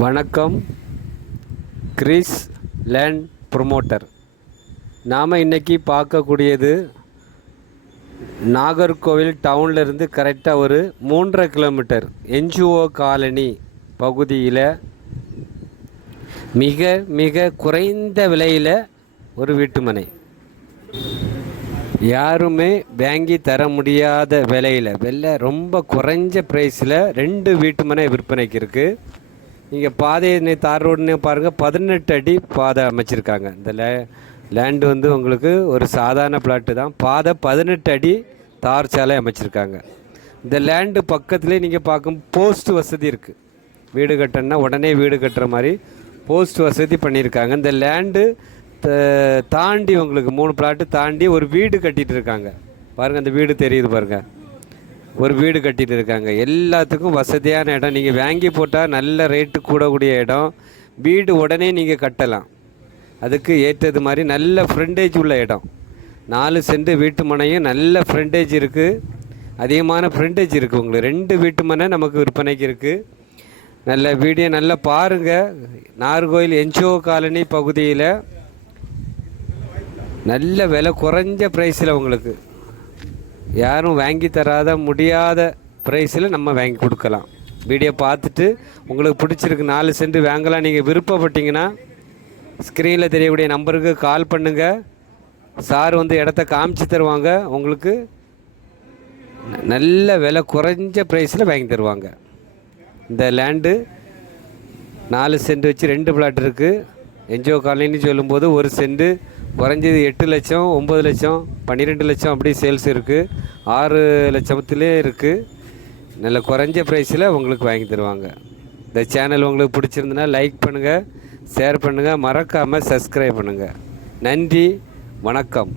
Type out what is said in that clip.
வணக்கம் Greece land promoter. நாம் இன்றைக்கி பார்க்கக்கூடியது நாகர்கோவில் டவுன்லேருந்து கரெக்டாக ஒரு மூன்றரை கிலோமீட்டர் என்ஜிஓ காலனி பகுதியில் மிக மிக குறைந்த விலையில் ஒரு வீட்டுமனை. யாருமே வாங்கி தர முடியாத விலையில் வெளில ரொம்ப குறைஞ்ச ப்ரைஸில் ரெண்டு வீட்டுமனை விற்பனைக்கு இருக்குது நீங்கள் பாதையை தார் ரோடுன்னு பாருங்கள் பதினெட்டு அடி பாதை அமைச்சிருக்காங்க. இந்த லே லேண்டு வந்து உங்களுக்கு ஒரு சாதாரண பிளாட்டு தான். பாதை பதினெட்டு அடி தார் சாலை அமைச்சிருக்காங்க. இந்த லேண்டு பக்கத்துலேயே நீங்கள் பார்க்கும் போஸ்ட் வசதி இருக்குது வீடு கட்டணும்னா உடனே வீடு கட்டுற மாதிரி போஸ்ட் வசதி பண்ணியிருக்காங்க. இந்த லேண்டு த- தாண்டி உங்களுக்கு மூணு பிளாட்டு தாண்டி ஒரு வீடு கட்டிகிட்டு இருக்காங்க. பாருங்கள் அந்த வீடு தெரியுது பாருங்கள் ஒரு வீடு கட்டிட்டு இருக்காங்க. எல்லாத்துக்கும் வசதியான இடம். நீங்கள் வாங்கி போட்டால் நல்ல ரேட்டு கூடக்கூடிய இடம். வீடு உடனே நீங்கள் கட்டலாம். அதுக்கு ஏற்றது மாதிரி நல்ல ஃப்ரெண்டேஜ் உள்ள இடம். நாலு சென்ட் வீட்டு மனையும் நல்ல ஃப்ரெண்டேஜ் இருக்குது அதிகமான ஃப்ரெண்டேஜ் இருக்குது உங்களுக்கு. ரெண்டு வீட்டு மனை நமக்கு விற்பனைக்கு இருக்குது நல்ல வீடியோ நல்லா பாருங்கள் நார்கோயில் என்ஜிஓ காலனி பகுதியில் நல்ல விலை குறைஞ்ச ப்ரைஸில் உங்களுக்கு. யாரும் வாங்கி தராத முடியாத ப்ரைஸில் நம்ம வாங்கி கொடுக்கலாம். வீடியோ பார்த்துட்டு உங்களுக்கு பிடிச்சிருக்கு நாலு சென்ட் வாங்கலாம். நீங்கள் விருப்பப்பட்டீங்கன்னா ஸ்க்ரீனில் தெரியக்கூடிய நம்பருக்கு கால் பண்ணுங்கள் சார் வந்து இடத்த காமிச்சு தருவாங்க. உங்களுக்கு நல்ல விலை குறைஞ்ச ப்ரைஸில் வாங்கி தருவாங்க. இந்த லேண்டு நாலு சென்ட் வச்சு ரெண்டு பிளாட் இருக்குது என்ஜிஓ காலனின்னு சொல்லும்போது ஒரு சென்ட்டு குறைஞ்சது எட்டு லட்சம் ஒம்பது லட்சம் பன்னிரெண்டு லட்சம் அப்படி சேல்ஸ் இருக்குது ஆறு லட்சத்துலேயே இருக்குது நல்ல குறைஞ்ச ப்ரைஸில் உங்களுக்கு வாங்கி தருவாங்க. இந்த சேனல் உங்களுக்கு பிடிச்சிருந்துன்னா லைக் பண்ணுங்கள் ஷேர் பண்ணுங்கள் மறக்காமல் சப்ஸ்கிரைப் பண்ணுங்கள் நன்றி வணக்கம்.